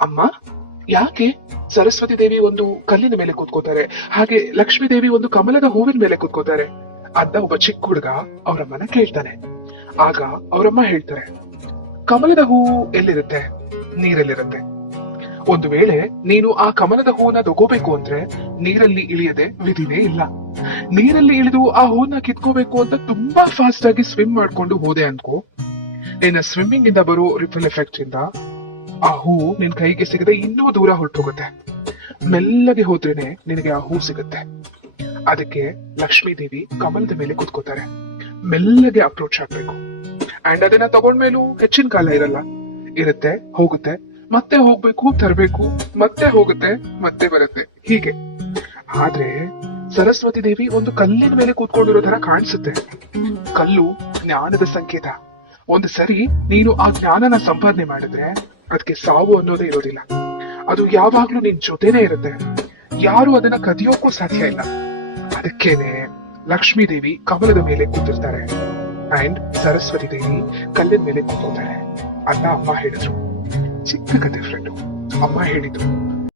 ಅಮ್ಮ? ಯಾಕೆ? ಸರಸ್ವತಿ ದೇವಿ ಒಂದು ಕಲ್ಲಿನ ಮೇಲೆ ಕೂತ್ಕೋತಾರೆ. ಹಾಗೆ ಲಕ್ಷ್ಮೀ ದೇವಿ ಒಂದು ಕಮಲದ ಹೂವಿನ ಮೇಲೆ ಕೂತ್ಕೋತಾರೆ. ಅಂತ ಒಬ್ಬ ಚಿಕ್ಕ ಹುಡುಗ ಅವರಮ್ಮನ ಕೇಳ್ತಾನೆ. ಆಗ ಅವರಮ್ಮ ಹೇಳ್ತಾರೆ, ಕಮಲದ ಹೂವು ಎಲ್ಲಿರುತ್ತೆ? ನೀರಲ್ಲಿರುತ್ತೆ. ಒಂದು ವೇಳೆ ನೀನು ಆ ಕಮಲದ ಹೂವನ್ನ ತಗೋಬೇಕು ಅಂದ್ರೆ ನೀರಲ್ಲಿ ಇಳಿಯದೆ ವಿಧಿನೇ ಇಲ್ಲ. ನೀರಲ್ಲಿ ಇಳಿದು ಆ ಹೂವನ್ನ ಕಿತ್ಕೋಬೇಕು ಅಂತ ತುಂಬಾ ಫಾಸ್ಟ್ ಆಗಿ ಸ್ವಿಮ್ ಮಾಡ್ಕೊಂಡು ಹೋದೆ ಅನ್ಕೋ. ನಿನ್ನ ಸ್ವಿಮ್ಮಿಂಗ್ ಇಂದ ಬರೋ ರಿಫಲ್ ಎಫೆಕ್ಟ್ ಇಂದ ಆ ಹೂ ನಿನ್ ಕೈಗೆ ಸಿಗದೆ ಇನ್ನೂ ದೂರ ಹೊರಟೋಗುತ್ತೆ. ಮೆಲ್ಲಗೆ ಹೋದ್ರೇನೆ ನಿನಗೆ ಆ ಹೂ ಸಿಗುತ್ತೆ. ಅದಕ್ಕೆ ಲಕ್ಷ್ಮೀ ದೇವಿ ಕಮಲದ ಮೇಲೆ ಕುತ್ಕೋತಾರೆ. ಮೆಲ್ಲಗೆ ಅಪ್ರೋಚ್ ಆಗ್ಬೇಕು. ಅಂಡ್ ಅದನ್ನ ತಗೊಂಡ್ಮೇಲೂ ಹೆಚ್ಚಿನ ಕಾಲ ಇರಲ್ಲ. ಇರುತ್ತೆ, ಹೋಗುತ್ತೆ, ಮತ್ತೆ ಹೋಗ್ಬೇಕು, ತರಬೇಕು, ಮತ್ತೆ ಹೋಗುತ್ತೆ, ಮತ್ತೆ ಬರುತ್ತೆ. ಹೀಗೆ. ಆದ್ರೆ ಸರಸ್ವತಿ ದೇವಿ ಒಂದು ಕಲ್ಲಿನ ಮೇಲೆ ಕೂತ್ಕೊಂಡಿರೋ ತರ ಕಾಣಿಸುತ್ತೆ. ಕಲ್ಲು ಜ್ಞಾನದ ಸಂಕೇತ. ಒಂದು ಸರಿ ನೀನು ಆ ಜ್ಞಾನನ ಸಂಪಾದನೆ ಮಾಡಿದ್ರೆ ಅದಕ್ಕೆ ಸಾವು ಅನ್ನೋದೇ ಇರೋದಿಲ್ಲ. ಅದು ಯಾವಾಗ್ಲೂ ನಿನ್ ಜೊತೆನೇ ಇರುತ್ತೆ. ಯಾರು ಅದನ್ನ ಕದಿಯೋಕ್ಕೂ ಸಾಧ್ಯ ಇಲ್ಲ. ಅದಕ್ಕೇನೆ ಲಕ್ಷ್ಮೀ ದೇವಿ ಕಮಲದ ಮೇಲೆ ಕೂತಿರ್ತಾರೆ. ಅಂಡ್ ಸರಸ್ವತಿ ದೇವಿ ಕಲ್ಲಿನ ಮೇಲೆ ಕೂತ್ಕೋತಾರೆ ಅಂತ ಅಮ್ಮ ಹೇಳಿದ್ರು. ಚಿಕ್ಕ ಕತೆ ಫ್ರೆಂಡು ಅಮ್ಮ ಹೇಳಿದ್ರು.